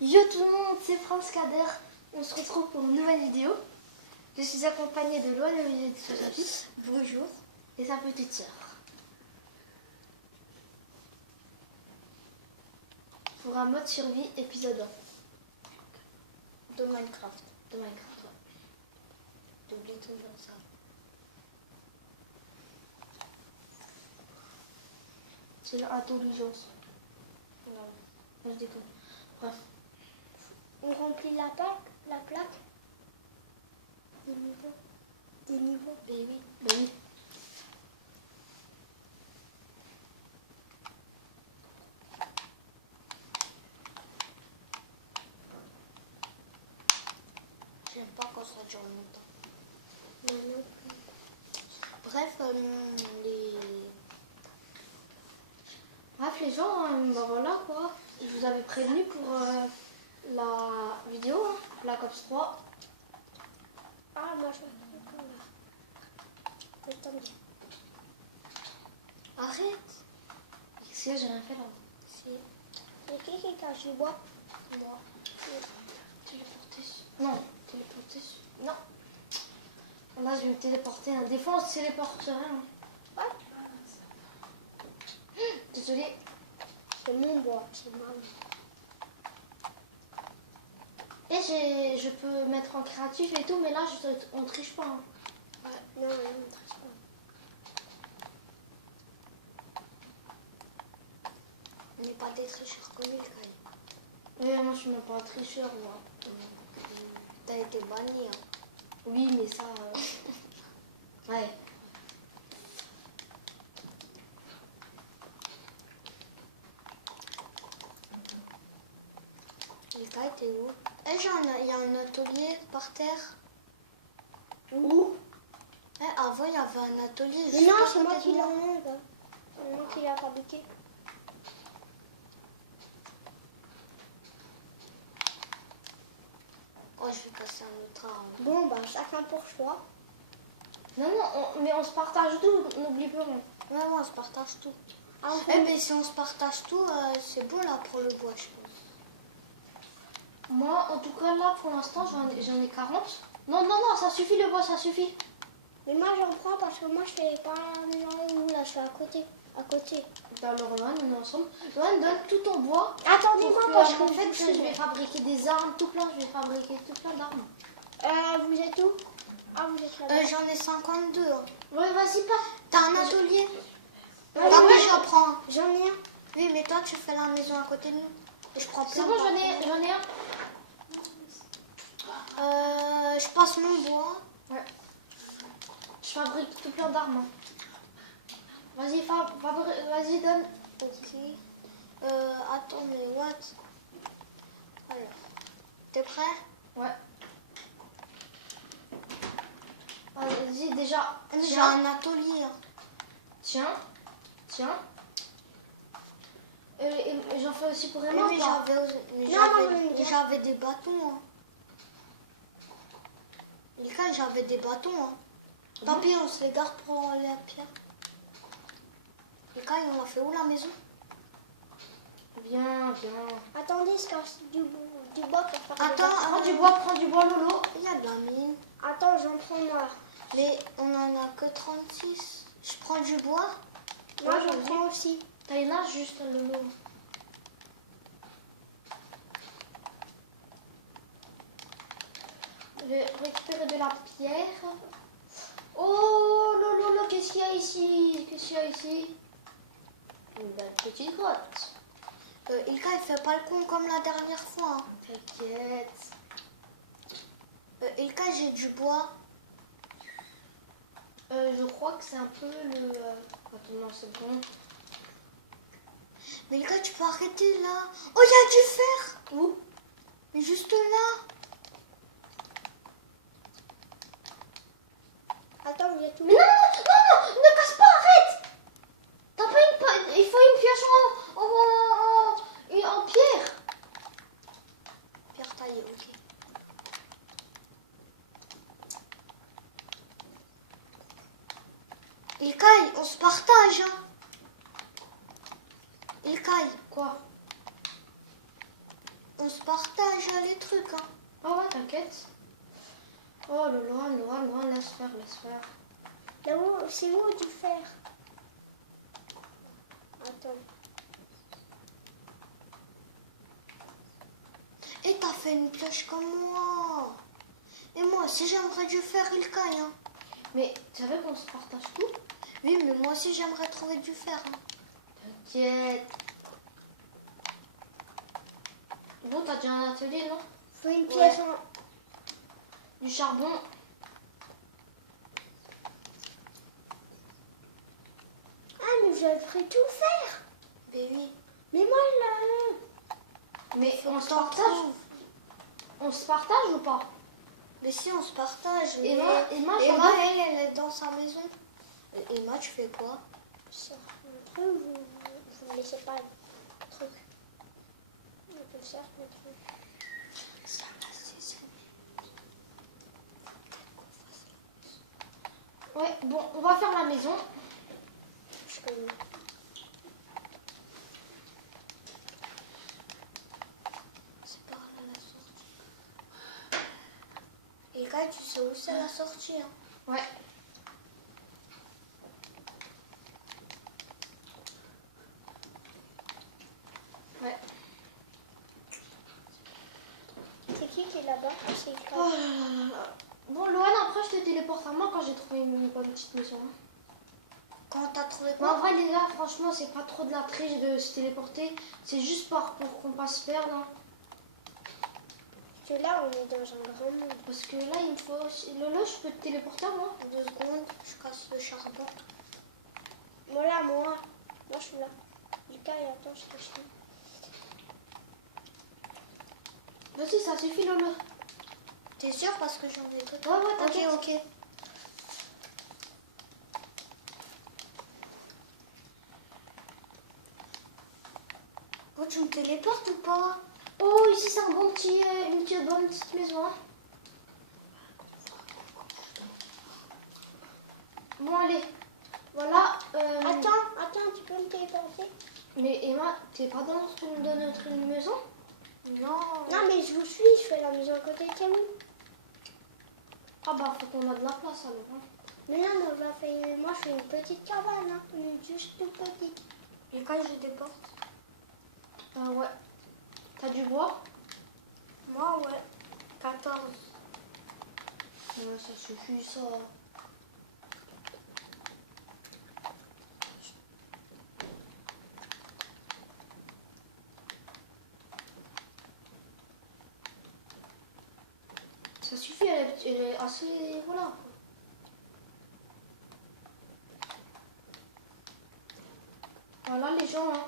Yo tout le monde, c'est France Kader. On se retrouve pour une nouvelle vidéo. Je suis accompagnée de Loane de Sosapi. Bonjour. Et sa petite sœur. Pour un mode survie épisode 1. De Minecraft. De Minecraft, ouais. T'oublies toujours ça. C'est l'intelligence. Non, je déconne. Bref. On remplit la plaque des niveaux. Des niveaux. Ben oui. Ben oui. J'aime pas quand ça dure longtemps. Non, non plus. Bref, les gens, ben voilà quoi. Je vous avais prévenu pour la vidéo, hein, Black Ops 3. Ah, moi je m'attends. Arrête. Qu'est-ce que j'ai rien fait là? C'est qui cache du bois? Moi. Téléporter. Non, téléporter. Non. Là, je vais me téléporter. Des fois, on se téléporterait. Hein. Ouais. Désolée. C'est mon bois. C'est moi. Et je peux mettre en créatif et tout, mais là, on triche pas. Hein. Ouais. Non, on triche pas. On n'est pas des tricheurs comme lui, quand même. Oui, moi, je suis même pas un tricheur, moi. T'as été banni, hein. Oui, mais ça... ouais. Les gars, t'es où? Eh, il y a un atelier par terre. Où? Eh, avant, il y avait un atelier. Mais non, c'est moi qui l'ai emmené, là. C'est moi qui l'ai fabriqué. Oh, je vais casser un autre arbre. Bon, bah, chacun pour soi. Non, non, mais on se partage tout, n'oublie pas. Ouais, ouais, on se partage tout. Ah, eh, mais si on se partage tout, c'est bon, là, pour le bois, je pense. Moi, en tout cas, là, pour l'instant, j'en ai 40. Non, non, non, ça suffit le bois, ça suffit. Mais moi, j'en prends parce que moi, je fais pas où, là, je suis à côté. À côté. Alors, Loane, on est ensemble. Loane, donne tout ton bois. Attendez-moi, parce qu'en fait, je vais fabriquer des armes tout plein. Je vais fabriquer tout plein d'armes. Vous êtes où? Ah, vous êtes là. J'en ai 52. Hein. Ouais, vas-y, pas. T'as un atelier? Ah oui, j'en prends. J'en ai un. Oui, mais toi, tu fais la maison à côté de nous. Et je prends plein. C'est bon, j'en ai un. Je passe mon bois. Ouais. Je fabrique tout plein d'armes. Vas-y, vas-y, donne. Ok. Attends, mais what? Alors. T'es prêt? Ouais. Vas-y, déjà. J'ai un atelier. Tiens. J'en fais aussi pour Emma. Mais j'avais des bâtons. Hein. Lucas, j'avais des bâtons. Hein. Tant pis, on se les garde pour la pierre. Lucas, on a fait où la maison? Viens. Attendez, je casse du bois pour faire. Attends, prends du bois, Lolo. Il y a de la mine. Attends, j'en prends moi. Mais on en a que 36. Je prends du bois. Moi, j'en prends aussi. T'as là juste, Lolo. Je vais récupérer de la pierre. Oh, Lolo, qu'est-ce qu'il y a ici? Une belle petite grotte. Ilka, il fait pas le con comme la dernière fois. Hein. T'inquiète. Ilka, j'ai du bois. Je crois que c'est un peu le... Attends, non, c'est bon. Mais Ilka, tu peux arrêter là. Oh, il y a du fer. Où? Mais juste là. Attends, il y a tout. Mais non, ne casse pas, arrête. T'as pas il faut une pioche en pierre. Pierre taillée, ok. Ilkay, on se partage. Hein. Ilkay. Quoi? On se partage les trucs, hein. Ah ouais, t'inquiète. Oh, le loin, laisse faire, laisse faire. Là-haut, c'est où du fer? Attends. Et t'as fait une pioche comme moi. Et moi aussi, j'aimerais du fer, il caille, hein. Mais tu savais qu'on se partage tout? Oui, mais moi aussi, j'aimerais trouver du fer, hein. T'inquiète. Bon, t'as déjà un atelier, non? Faut une pièce en... Du charbon. Ah, mais j'aimerais tout faire. Mais oui. Mais moi, là... Mais on se partage. On se partage ou pas? Mais si, on se partage. Et Emma, elle est dans sa maison. Et Emma, tu fais quoi? Ça, un truc, vous ne laissez pas le truc. On peut faire le truc. Ça va, c'est ça. Ouais, bon, on va faire la maison. Je connais. C'est par là la sortie. Et là, tu sais où c'est la sortie, hein? Ouais. Ouais. C'est qui est là-bas? C'est Oh là là là. Bon, Loane, après, je te téléporte à moi quand j'ai trouvé une bonne petite maison. Quand t'as trouvé Mais en quoi? vrai, les gars, franchement, c'est pas trop de la triche de se téléporter. C'est juste pour qu'on pas se perdre. Hein. Parce que là, on est dans un grand monde. Parce que là, il me faut aussi... Lolo, je peux te téléporter, moi? 2 secondes, je casse le charbon. Moi, moi je suis là. Lucas, attends, je te suis. Vas-y, ça suffit, Lolo. T'es sûr parce que j'en ai d'autres? Ouais, t'inquiète. Ok. Oh, tu me téléportes ou pas? Oh, ici, c'est un bon petit... une bonne petite maison. Hein. Bon, allez. Voilà. Attends, tu peux me téléporter? Mais Emma, t'es pas dans notre maison? Non. Non, mais je vous suis, je fais la maison à côté de vous. Ah bah, faut qu'on a de la place alors. Hein. Mais non, moi je fais une petite cabane, hein. Juste toute petite. Et quand je déporte? Ouais. T'as du bois? Moi, ouais. 14. Ouais, ça suffit, ça. Ça suffit, elle est assez... Voilà. Voilà les gens. Hein.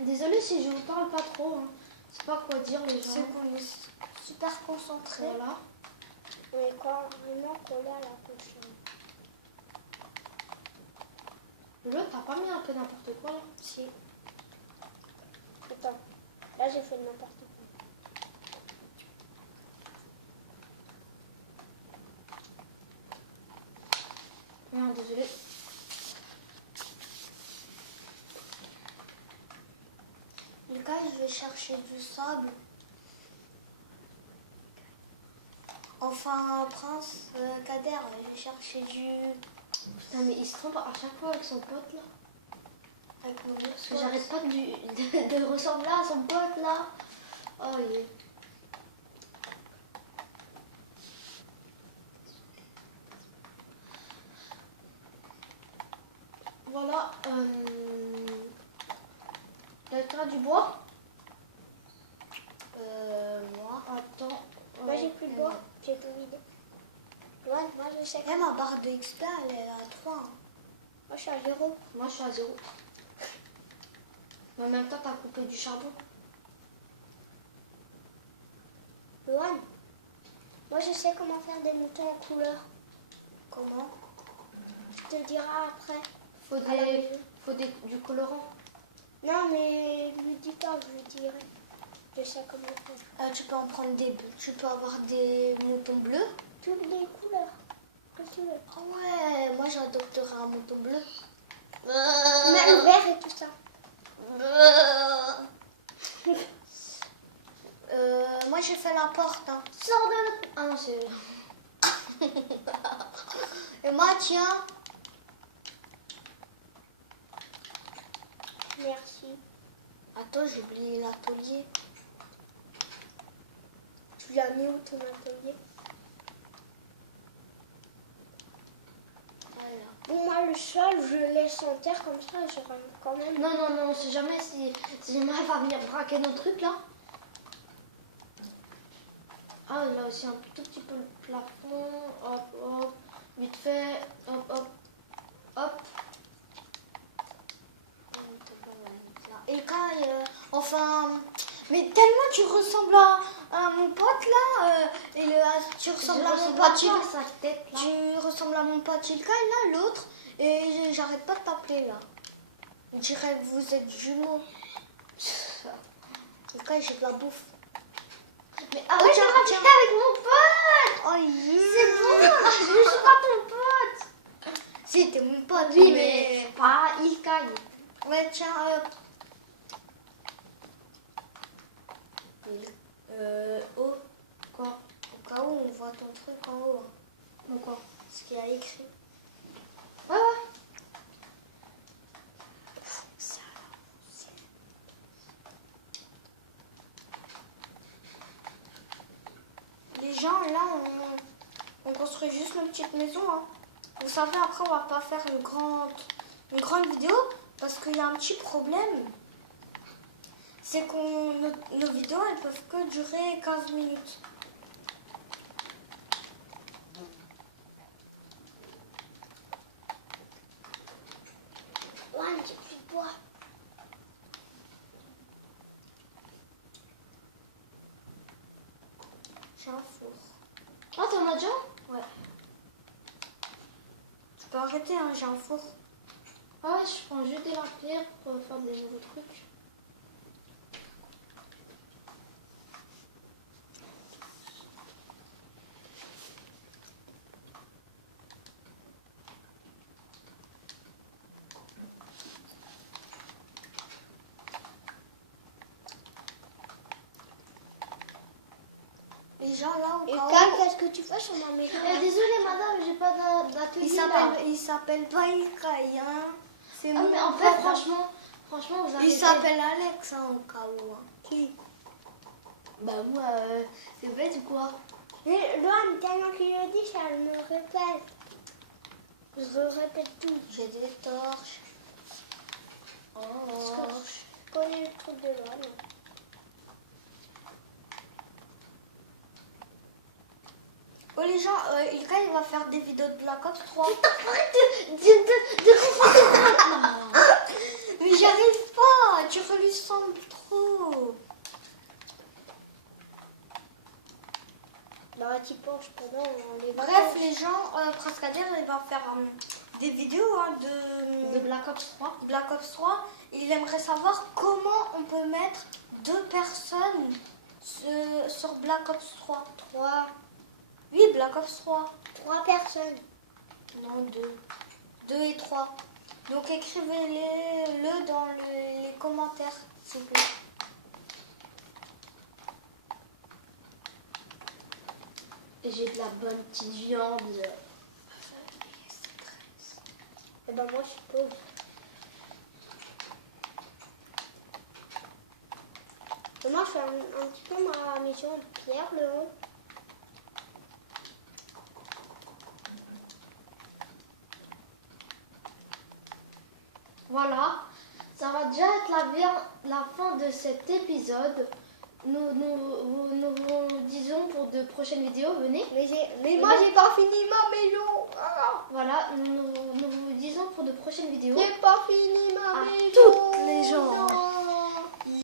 Désolée si je vous parle pas trop. Hein. C'est pas quoi dire les gens. C'est qu'on est super concentrés. Voilà. Mais quand vraiment qu'on est à la prochaine. Là, t'as pas mis un peu n'importe quoi là? Si. Attends. Là, j'ai fait n'importe quoi. Non, désolée. Lucas, je vais chercher du sable. Enfin, Prince Kader, je vais chercher du... Putain, mais il se trompe à chaque fois avec son pote là. Avec mon Parce que j'arrête pas de ressembler à son pote là. Oh yeah. Voilà. T'as du bois? Moi. Attends. Moi, j'ai plus de bois. J'ai tout vidé. Ouais, moi, je sais. Même ma barre de XP, elle est à 3. Hein. Moi, je suis à 0. Moi, je suis à 0. Mais en même temps, t'as coupé du charbon. Loane, moi, je sais comment faire des moutons en couleur. Comment? Je te dirai après. Faut du colorant. Non, mais lui dis pas, je lui dirai. Je sais comment faire. Tu peux en prendre des... Tu peux avoir des moutons bleus. Toutes les couleurs. Ah ouais, moi j'adopterai un mouton bleu. Même vert et tout ça. Moi j'ai fait la porte. Hein. Sors de notre... Ah non, c'est... Et moi, tiens. Merci. Attends, j'ai oublié l'atelier. Tu l'as mis où ton atelier? Voilà. Bon, moi, le sol, je le laisse en terre comme ça et je rentre quand même. Non, non, non, on sait jamais si jamais elle va venir braquer nos trucs là. Ah, là aussi un tout petit peu le plafond. Hop, hop. Vite fait. Hop, hop, hop. Et quand, enfin, mais tellement tu ressembles à mon pote là, tu ressembles à mon pote, sa tête là. tu ressembles à mon pote Ilka là, l'autre, et j'arrête pas de t'appeler là. On dirait que vous êtes jumeaux. Ilka, j'ai de la bouffe. Mais arrête de raconter avec mon pote. Oh yeah. C'est bon, je suis pas ton pote. Si, t'es mon pote. Oui, mais pas Ilka. Ouais, tiens, oh, Quoi? au cas où on voit ton truc en haut. Bon quoi? Ce qu'il y a écrit. Ouais, ouais. Ça, les gens là, on construit juste une petite maison. Hein. Vous savez, après on va pas faire une grande vidéo parce qu'il y a un petit problème. C'est que nos vidéos elles peuvent que durer 15 minutes. Ouais, j'ai plus de bois. J'ai un four. Ah, t'en as déjà? Ouais. Tu peux arrêter, hein, j'ai un four. Ah, je prends juste des la pierre pour faire des nouveaux trucs. Les gens là au Et cas où- qu'est-ce que tu fais sur ma maison? Désolée madame, j'ai pas d'atelier là. Il s'appelle pas Ilkay, hein. C'est Ah, mon mais en fait, pote. franchement, vous Il arrêtez. s'appelle Alex, hein, au cas où. Hein. Qui? Bah moi, c'est bête ou quoi? Mais Loan, tellement qu'il le dit, ça me répète. Je répète tout. J'ai des torches. Oh. Je connais le truc de Loan. Oh les gens, Ilkay il va faire des vidéos de Black Ops 3. Arrête de Mais j'arrive pas, tu lui ressembles trop. Bah, tu penses pendant les Bref, les gens, Praskader il va faire des vidéos hein, de Black Ops 3. Black Ops 3. Il aimerait savoir comment on peut mettre 2 personnes sur Black Ops 3. 3 Oui, Black Ops 3. personnes. Non, 2. 2 et 3. Donc écrivez-le dans les commentaires, s'il vous plaît. Et j'ai de la bonne petite viande. Et ben moi je suis pauvre. Et moi je fais un petit peu ma mission de pierre le haut. Voilà, ça va déjà être la fin de cet épisode. Nous vous disons pour de prochaines vidéos, venez. Mais moi j'ai pas fini ma maison. Ah, Voilà, nous vous disons pour de prochaines vidéos. j'ai pas fini ma À maison. toutes les gens. Non.